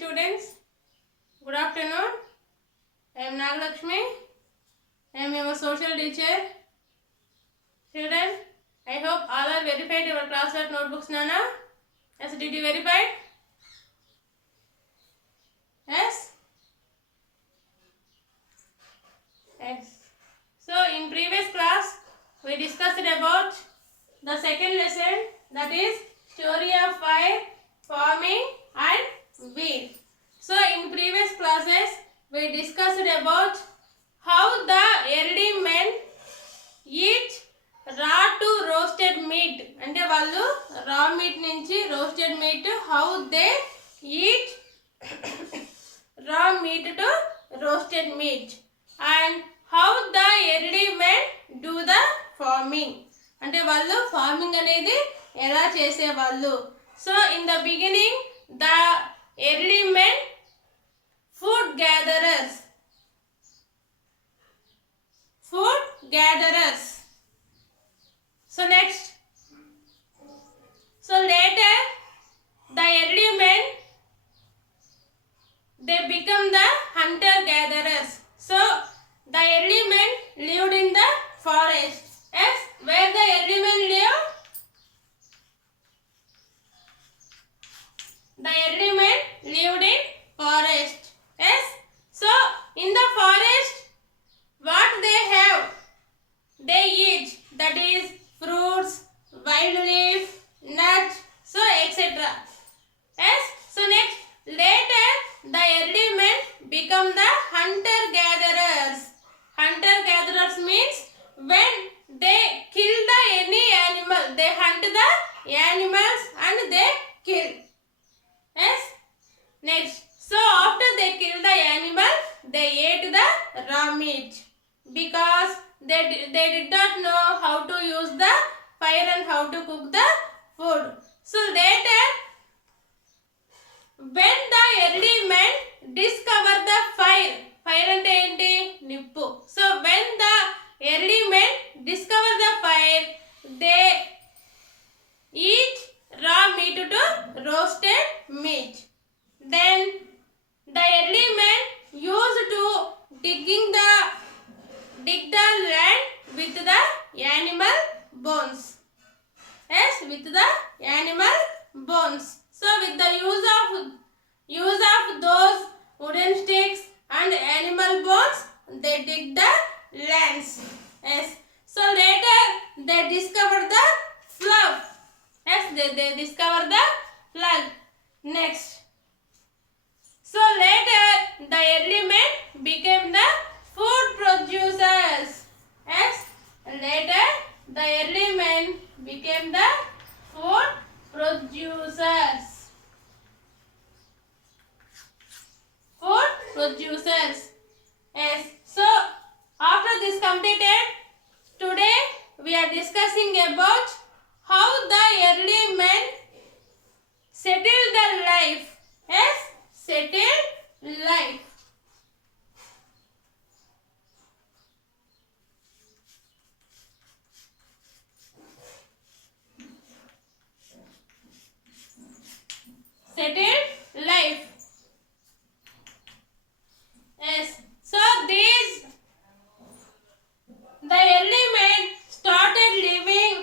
students, good afternoon. I am Nagalakshmi. I am your social teacher. Children, I hope all are verified your classwork notebooks, Nana. Yes, did you verify? Yes? Yes. So, in previous class, we discussed about the second lesson, that is story of fire, farming and wheat. So, in previous classes, we discussed about how the early men eat raw to roasted meat. అంటే వాళ్ళు raw meat నుంచి roasted meat, how they eat raw meat to roasted meat, and how the early men do the farming. అంటే వాళ్ళు farming అనేది ఎలా చేసేవాళ్ళు. So in the beginning the early men food gatherers. So next, so later the early men they become the hunter gatherers. So the early men lived in the forest. Yes, where the early men live? The early men lived in forest. Yes, so in the forest what they have? They eat, that is fruits, wild leaf, nuts, so etc. Yes, so next, later the early men become the hunter gatherers. Hunter gatherers means when they kill the any animal, they hunt the animals and they kill. Yes, next, so after they kill the animal, they ate the raw meat because they did not know how to use the fire and how to cook the food. So later when the early men discover the fire ante enti nippu. So when the early men discover the fire, they eat raw meat to roasted meat. Then the early men used to dig the land with the animal bones. Yes, with the animal bones. So with the use of those wooden sticks and animal bones, they dig the lands. Yes, so later they discover the fluff. Yes, they discover the fluff. Next, so later the early men became the food producers. Yes, later the early men became the food producers. Yes, so after this completed, today we are discussing about how the early men settled their life. Yes, settled life. Settled life. Yes, so the early men started living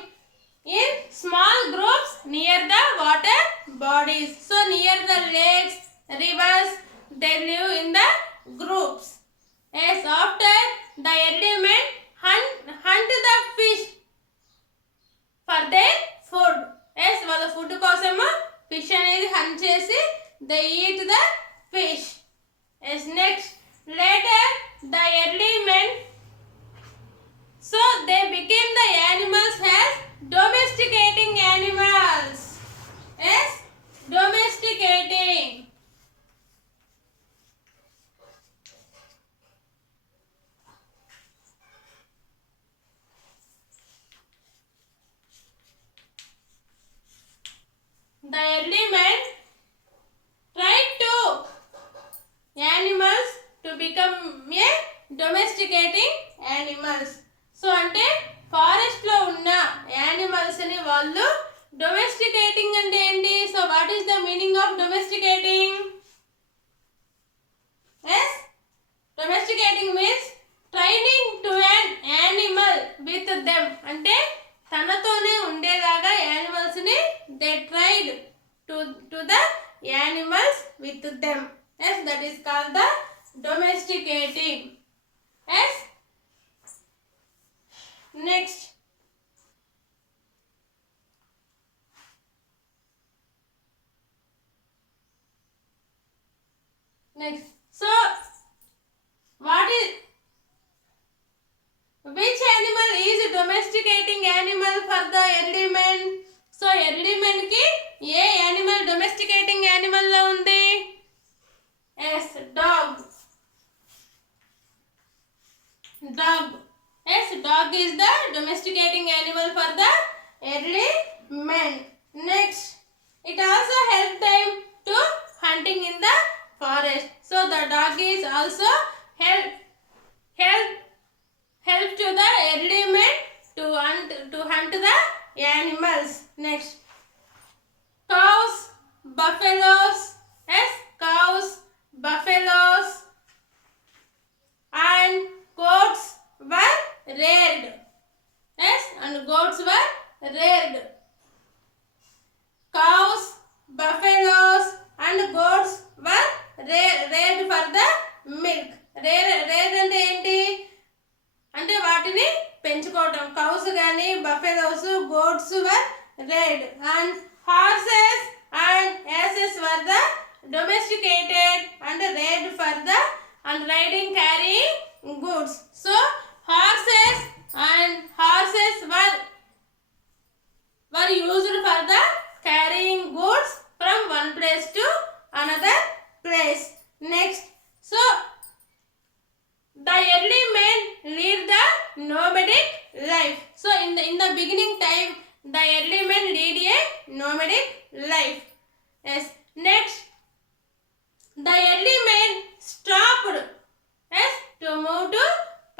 in small groups near the water bodies. So near the lakes, rivers, they live in the groups. Yes, after the early men hunt the fish for their food. Yes, వాళ్ళ food కోసము fish అనేది hunt చేసి they eat the fish. Yes, next, later the early men, so they became the animals as domesticating animals. Yes, domesticating. The early men tried to animals to become a domesticating animals. So అంటే forest లో ఉన్న animals ని వాళ్ళు domesticating అంటే ఏంటి? So what is the meaning of domesticating? to the animals with them. Yes, that is called the domesticating. Yes. Next. So what is which animal is domesticating animal for the early men? So early men ki A animal domesticating animal లో ఉంది? Yes, dog. Yes, dog is the domesticating animal for the early men. Next, it also helps them to hunting in the forest. So the dog is also help to the early men to hunt the animals. Next, cows, buffaloes. Yes, cows, buffaloes and goats were reared. Yes, and goats were reared. Cows, buffaloes and goats were reared for the milk. Reared అంటే ఏంటి అంటే వాటిని పెంచుకోవటం. Cows కానీ buffaloes goats were reared and horses and asses were the domesticated and reared for the and riding carrying goods. So horses were used for the carrying goods from one place to another place. Next, so the early men lead the nomadic life. So in the beginning time, the early men lead a nomadic life. Yes. Next, the early men stopped, yes, to move to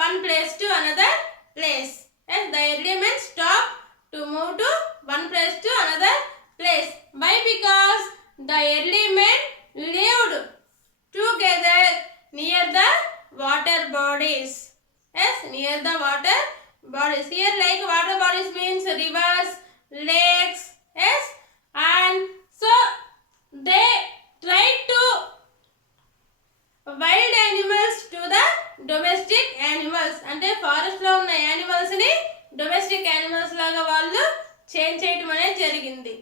one place to another place. Yes, the early men stopped to move to one place to another place. Why? Because the early men lived together near the water bodies. Yes, near the water bodies. Here, like water bodies means rivers, lakes. Yes, and so they tried to wild animals to the domestic animals. అంటే forest లో ఉన్న animals ని domestic animals లాగా వాళ్ళు change చేయడం అనేది జరిగింది.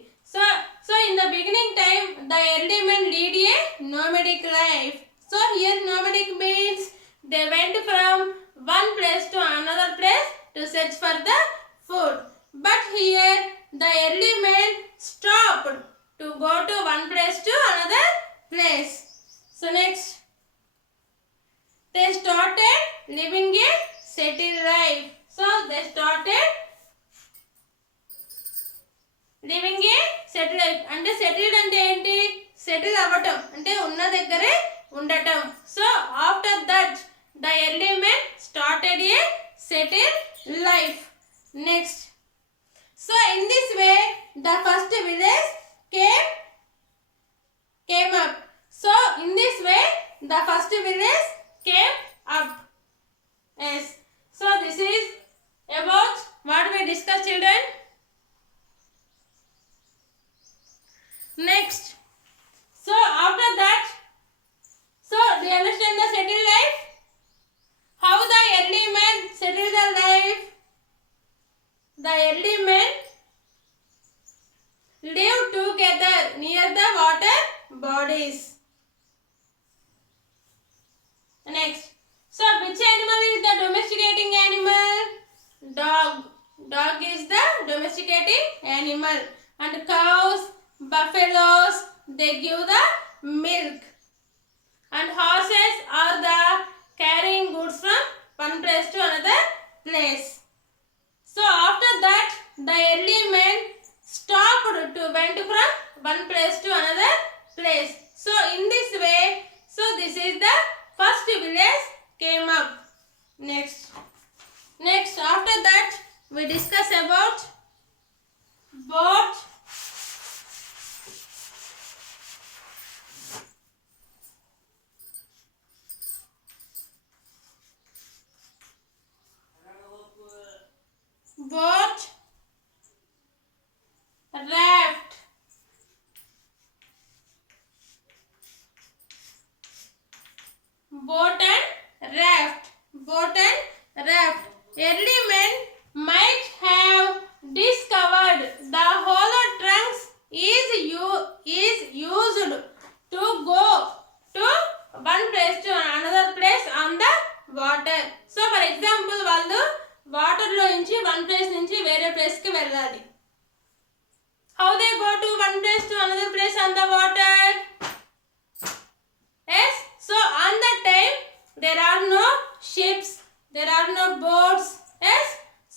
So in the beginning time the early men lead a nomadic life. So here nomadic means they went from one place to another place to search for the food. But here the early men stopped to go to one place to another place. So next, they started living a settled life. So they started living a settled life. అంటే settled అంటే ఏంటి? Settle అవ్వటం అంటే ఉన్న దగ్గరే ఉండటం. So after that the early men started a settled life. Next, so in this way the first village came up. So in this way the first village came up. Yes, so this is about what we discussed, children. Next, so after that, so do you understand the settled life? How the early men settled their life? The early men lived together near the water bodies. Next, so which animal is the domesticating animal? Dog. Dog is the domesticating animal. And cows, buffaloes, they give the milk. And horses are the carrying goods from one place to another place. So after that the early men stopped to went from one place to another place. So in this way, so this is the first village came up. Next after that we discuss about boat, raft, boat and raft. Boat and raft. Early men might have discovered the hollow trunks is used to go to one place to another place on the water. So for example, వాళ్ళు water లో నుంచి one place నుంచి వేరే place కి వెళ్ళాలి. How they go to one place to another place on the water? Yes, so on that time there are no ships, there are no boats. Yes,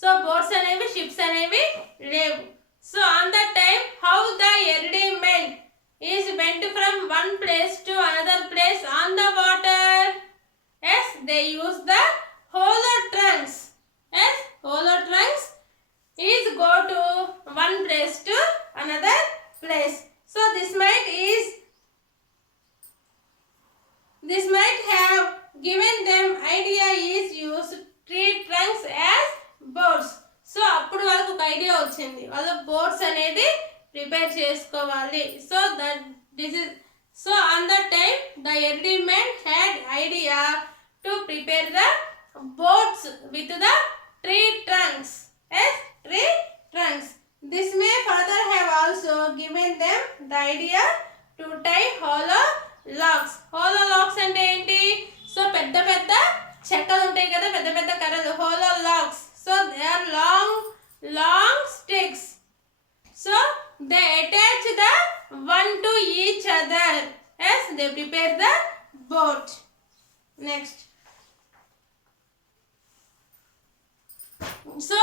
so boats అనేవి ships అనేవి లేవు. So on that time how the early men is went from one place to another place on the water? Yes, they use the hollow trunks. Yes, hollow trunks is go to one place to another place. So this might have given them idea is used tree trunks as boats. So అప్పుడు వాళ్ళకు ఒక idea వచ్చింది, వాళ్ళు boats అనేది prepare చేసుకోవాలి. So that this is so on that time the early men had idea to prepare the boats with the tree trunks. Yes, tree trunks. This may further have also given them the idea to tie hollow logs. Hollow logs అంటే ఏంటి? So పెద్ద పెద్ద చెక్కలు ఉంటాయి కదా, పెద్ద పెద్ద కర్రలు, hollow logs. So they are long sticks. So they attach the one to each other. Yes, they prepare the boat. Next. So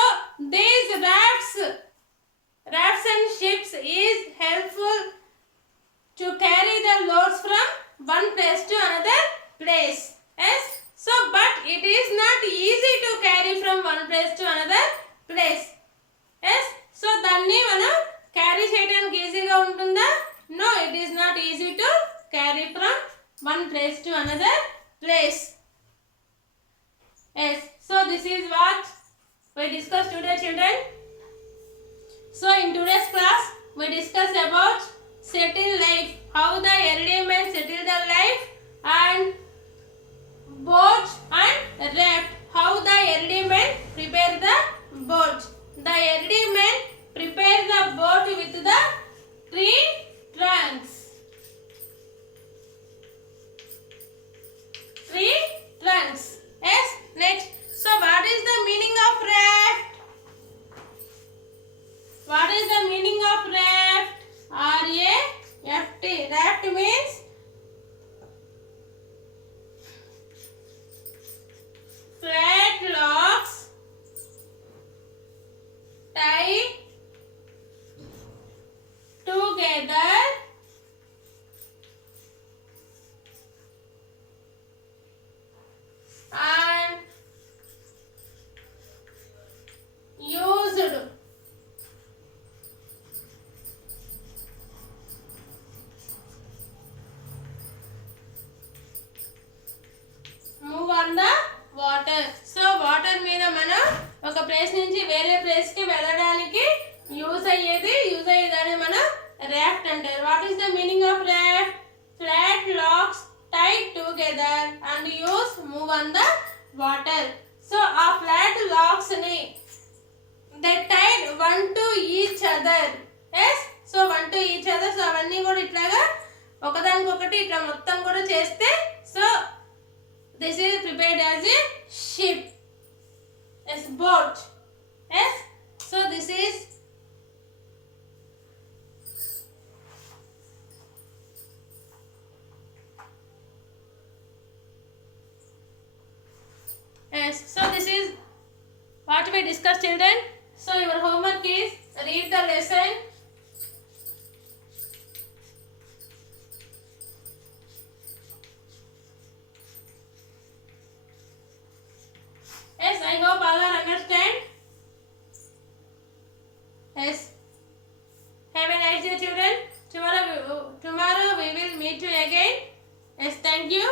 these rafts and ships is helpful to carry the loads from one place to another place. Yes, so but it is not easy to carry from one place to another place. Yes, so దాన్ని మనం carry చేయడానికి ఈజీగా ఉంటుందా? No, it is not easy to carry from one place to another place. Yes, so this is what we discussed today, children. So in today's class we discussed about settled life, how the early men settled their life, and boat and raft, how the early men prepare the boat. The early men prepare the boat with the tree trunks. Tree trunks. Yes, next. So what is the meaning of raft? What is the meaning of raft? R-A-F-T. Raft means flat logs tied together and used move on the water. So water మీద మనం ఒక place నుంచి వేరే place కి వెళ్ళడానికి use అయ్యేదాన్ని మనం raft అంటారు. What is the meaning of raft? Flat logs tied together and use move on the water. So ఆ ఫ్లాట్ లాగ్స్ ని they tied one to each other. Yes, so one to each other. So అవన్నీ కూడా ఇట్లాగా ఒకదానికొకటి ఇట్లా మొత్తం కూడా చేస్తే so this is prepared as a ship, as boat. Yes, so this is yes, so this is what we discussed, children. So your homework is read the lesson, yes, I hope all are understand. Yes, have a nice day, children. Tomorrow we will meet you again. Yes, thank you.